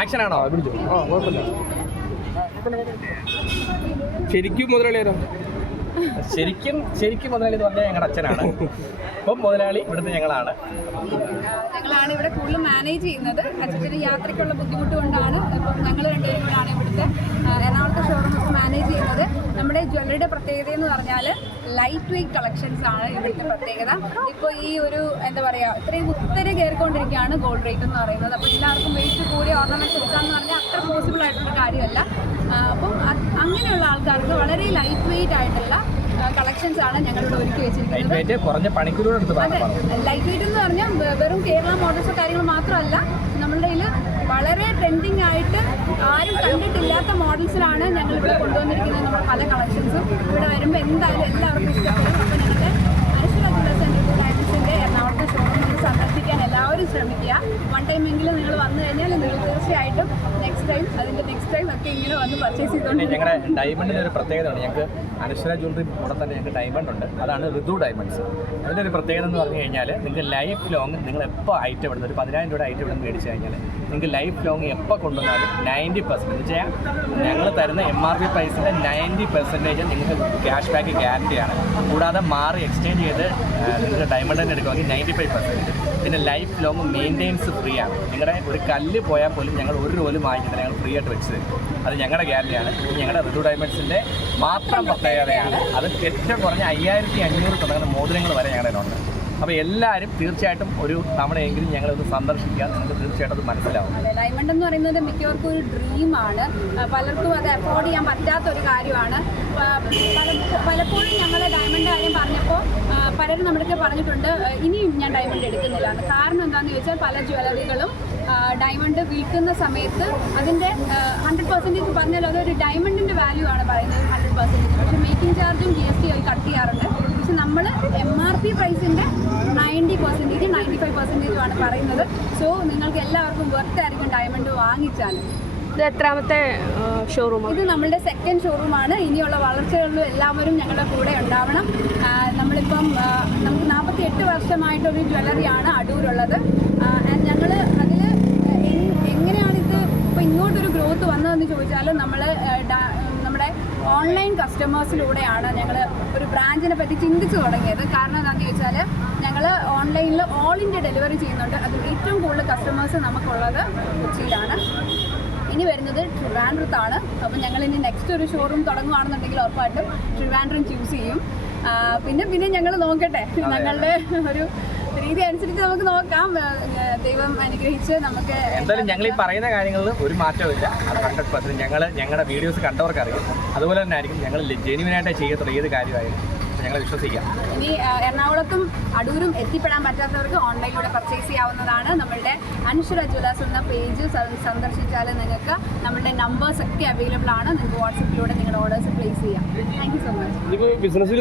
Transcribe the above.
Action ആണോ? പിടിച്ചു. ആ കുഴപ്പമില്ല. ശരിക്കും മുതലാളിയാരോ ശരിക്കും ശരിക്കും മുതലാളി എന്ന് പറഞ്ഞാൽ ഞങ്ങളുടെ അച്ഛനാണ്. ഇപ്പം മുതലാളി ഇവിടുത്തെ ഞങ്ങളാണ്. ഞങ്ങളാണ് ഇവിടെ കൂടുതൽ മാനേജ് ചെയ്യുന്നത്. അച്ഛന് യാത്രയ്ക്കുള്ള ബുദ്ധിമുട്ട് കൊണ്ടാണ്. ഇപ്പം ഞങ്ങൾ രണ്ടുപേരും കൂടാണ് ഇവിടുത്തെ ആ, എറണാകുളത്തെ ഷോറൂം ഒക്കെ മാനേജ് ചെയ്യുന്നത് നമ്മുടെ ജ്വല്ലറിയുടെ പ്രത്യേകത എന്ന് പറഞ്ഞാൽ ലൈറ്റ് വെയിറ്റ് കളക്ഷൻസ് ആണ് ഇവിടുത്തെ പ്രത്യേകത. ഇപ്പോൾ ഈ ഒരു എന്താ പറയുക ഇത്രയും ഒത്തിരി കയറിക്കൊണ്ടിരിക്കുകയാണ് ഗോൾഡ് റേറ്റ് എന്ന് പറയുന്നത്. അപ്പോൾ എല്ലാവർക്കും വെയിറ്റ് കൂടിയ ഓർണമെന്റ്സ് എടുക്കാന്ന് പറഞ്ഞാൽ അത്ര പോസിബിൾ ആയിട്ടുള്ള കാര്യമല്ല. അപ്പം അങ്ങനെയുള്ള ആൾക്കാർക്ക് വളരെ ലൈറ്റ് വെയിറ്റ് ആയിട്ടുള്ള കളക്ഷൻസ് ആണ് ഞങ്ങളിവിടെ ഒരുക്കി വെച്ചിരിക്കുന്നത്. കുറഞ്ഞ ലൈറ്റ് വെയിറ്റ് എന്ന് പറഞ്ഞാൽ വെറും കേരള മോഡൽസോ കാര്യങ്ങൾ മാത്രമല്ല നമ്മളുടെ വളരെ ട്രെൻഡിങ് ആയിട്ട് ആരും കണ്ടിട്ടില്ലാത്ത മോഡൽസിലാണ് ഞങ്ങൾ ഇവിടെ കൊണ്ടുവന്നിരിക്കുന്നത് നമ്മുടെ പല കളക്ഷൻസും ഇവിടെ വരുമ്പോൾ എന്തായാലും എല്ലാവർക്കും ഇഷ്ടപ്പെടും അപ്പോൾ ഞങ്ങളുടെ അനശ്വര ജ്വല്ലേഴ്സ് ആൻഡ് റിപ്പോ ഡയമണ്ട്സിന്റെ എറണാകുളത്തെ ഷോറൂം ഒന്ന് സന്ദർശിക്കാൻ എല്ലാവരും ശ്രമിക്കുക. വൺ ടൈം എങ്കിലും നിങ്ങൾ വന്നു കഴിഞ്ഞാൽ നിങ്ങൾ തീർച്ചയായിട്ടും നെക്സ്റ്റ് ടൈം അതിന്റെ നെക്സ്റ്റ് ടൈം ഒക്കെ ഇങ്ങനെ വന്ന് പർച്ചേസ് ചെയ്തോണ്ട് ഞങ്ങളുടെ ഡയമണ്ടിന്റെ ഒരു പ്രത്യേകതയാണ്. ഞങ്ങൾക്ക് അനശ്വര ജ്വല്ലറി കൂടെ തന്നെ ഞങ്ങൾക്ക് ഡയമണ്ട് ഉണ്ട്. അതാണ് ഋതു ഡയമണ്ട്സ് അതിന്റെ ഒരു പ്രത്യേകത എന്ന് പറഞ്ഞു കഴിഞ്ഞാൽ നിങ്ങൾക്ക് ലൈഫ് ലോങ് നിങ്ങൾ എപ്പോൾ ഐറ്റം ഇടുന്ന ഒരു പതിനായിരം രൂപയുടെ ഐറ്റം ഇടുന്ന മേടിച്ചു കഴിഞ്ഞാൽ നിങ്ങൾക്ക് ലൈഫ് ലോങ് എപ്പോൾ കൊണ്ടുവന്നാലും നയന്റി പെർസെന്റ് വെച്ചാൽ ഞങ്ങൾ തരുന്ന എം ആർ പി പ്രൈസിന്റെ നയന്റി പെർസെന്റേജ് നിങ്ങൾക്ക് ക്യാഷ് ബാക്ക് ഗ്യാരണ്ടിയാണ് കൂടാതെ മാറി എക്സ്ചേഞ്ച് ചെയ്ത് നിങ്ങൾക്ക് ഡയമണ്ട് തന്നെ എടുക്കുമെങ്കിൽ നയന്റി ഫൈവ് പെർസെന്റ് പിന്നെ ലൈഫ് ലോങ് മെയിന്റെനൻസ് ഫ്രീ ആണ് നിങ്ങളുടെ ഒരു കല്ല് പോയാൽ പോലും ഞങ്ങൾ ഒരു റോലും വാങ്ങിക്കുന്നില്ല. ഞങ്ങൾ ഫ്രീ ആയിട്ട് വെച്ച് തരും അത് ഞങ്ങളുടെ ഗ്യാരണ്ടിയാണ് ഞങ്ങളുടെ റിഡു ഡയമണ്ട്സിന്റെ മാത്രം പ്രത്യേകതയാണ്. അത് ഏറ്റവും കുറഞ്ഞ അയ്യായിരത്തി അഞ്ഞൂറ് തുടങ്ങുന്ന മോതിരങ്ങൾ വരെ ഞങ്ങളുടെ ഉണ്ട് അപ്പോൾ എല്ലാവരും തീർച്ചയായിട്ടും ഒരു തവണയെങ്കിലും ഞങ്ങളൊന്ന് സന്ദർശിക്കുക നിങ്ങൾക്ക് തീർച്ചയായിട്ടും അത് മനസ്സിലാവും. ഡയമണ്ട് എന്ന് പറയുന്നത് മിക്കവർക്കും ഒരു ഡ്രീമാണ് പലർക്കും അത് അഫോർഡ് ചെയ്യാൻ പറ്റാത്ത ഒരു കാര്യമാണ് പലപ്പോഴും ഞങ്ങൾ ഡയമണ്ട് കാര്യം പറഞ്ഞപ്പോൾ പലരും നമ്മുടെ പറഞ്ഞിട്ടുണ്ട് ഇനിയും ഞാൻ ഡയമണ്ട് എടുക്കുന്നില്ല കാരണം എന്താണെന്ന് ചോദിച്ചാൽ പല ജ്വല്ലറികളും ഡയമണ്ട് വിൽക്കുന്ന സമയത്ത് അതിന്റെ ഹൺഡ്രഡ് പെർസെന്റേജ് പറഞ്ഞാൽ അതൊരു ഡയമണ്ടിന്റെ വാല്യൂ ആണ് പറയുന്നത് ഹൺഡ്രഡ് പെർസെന്റേജ് പക്ഷേ മേക്കിംഗ് ചാർജും ജി എസ് ടി കട്ട് ചെയ്യാറുണ്ട്. നമ്മൾ എം ആർ പി പ്രൈസിന്റെ നയന്റി പെർസെന്റേജ് നയന്റി ഫൈവ് പെർസെന്റേജും ആണ് പറയുന്നത്. സോ നിങ്ങൾക്ക് എല്ലാവർക്കും വെർത്ത് ആയിരിക്കും ഡയമണ്ട് വാങ്ങിച്ചാൽ. ഇത് എത്രാമത്തെ ഷോറൂമാണ് ഇത് നമ്മളുടെ സെക്കൻഡ് ഷോറൂമാണ് ഇനിയുള്ള വളർച്ചകളിലും എല്ലാവരും ഞങ്ങളുടെ കൂടെ ഉണ്ടാവണം. നമ്മളിപ്പം നമുക്ക് നാൽപ്പത്തി എട്ട് വർഷമായിട്ടൊരു ജ്വല്ലറിയാണ് അടൂരുള്ളത്. ഞങ്ങൾ അതിൽ എങ്ങനെയാണ് ഇത് ഇപ്പോൾ ഇങ്ങോട്ടൊരു ഗ്രോത്ത് വന്നതെന്ന് ചോദിച്ചാൽ നമ്മൾ ഓൺലൈൻ കസ്റ്റമേഴ്സിലൂടെയാണ് ഞങ്ങൾ ഒരു ബ്രാഞ്ചിനെ പറ്റി ചിന്തിച്ചു തുടങ്ങിയത്. കാരണം എന്താണെന്ന് ചോദിച്ചാൽ ഞങ്ങൾ ഓൺലൈനിൽ ഓൾ ഇന്ത്യ ഡെലിവറി ചെയ്യുന്നുണ്ട്. അതിൽ ഏറ്റവും കൂടുതൽ കസ്റ്റമേഴ്സ് നമുക്കുള്ളത് കൊച്ചിയിലാണ്. ഇനി വരുന്നത് ട്രിവാൻഡ്രത്താണ്. അപ്പം ഞങ്ങൾ ഇനി നെക്സ്റ്റ് ഒരു ഷോറൂം തുടങ്ങുകയാണെന്നുണ്ടെങ്കിൽ ഉറപ്പായിട്ടും ട്രിവാൻഡ്രം ചൂസ് ചെയ്യും. പിന്നെ പിന്നെ ഞങ്ങൾ നോക്കട്ടെ. ഞങ്ങളുടെ ഒരു രീതി അനുസരിച്ച് നമുക്ക് നോക്കാം. ദൈവം അനുഗ്രഹിച്ച് നമുക്ക് എന്തായാലും ഞങ്ങൾ ഈ പറയുന്ന കാര്യങ്ങളിൽ ഒരു മാറ്റവും ഇല്ല. അത് ഹൺഡ്രഡ് പെർസെന്റ് ഞങ്ങൾ ഞങ്ങളുടെ വീഡിയോസ് കണ്ടവർക്ക് അറിയാം അതുപോലെ തന്നെ ആയിരിക്കും ഞങ്ങൾ ജെനുവിനായിട്ട് ചെയ്യത്തുള്ള ഏത് കാര്യമായാലും. ഞങ്ങൾ വിശ്വസിക്കാം. ഇനി എറണാകുളത്തും അടൂരും എത്തിപ്പെടാൻ പറ്റാത്തവർക്ക് ഓൺലൈനിലൂടെ പർച്ചേസ് ചെയ്യാവുന്നതാണ് നമ്മളുടെ അൻഷുര ജ്വല്ലേഴ്സ് എന്ന പേജ് സന്ദർശിച്ചാൽ നിങ്ങൾക്ക് നമ്മളുടെ നമ്പേഴ്സ് ഒക്കെ അവൈലബിൾ ആണ്. നിങ്ങൾക്ക് വാട്സപ്പിലൂടെ നിങ്ങളുടെ ഓർഡേഴ്സ് പ്ലേസ് ചെയ്യാം. താങ്ക് യു സോ മച്ച് ബിസിനസ്സിൽ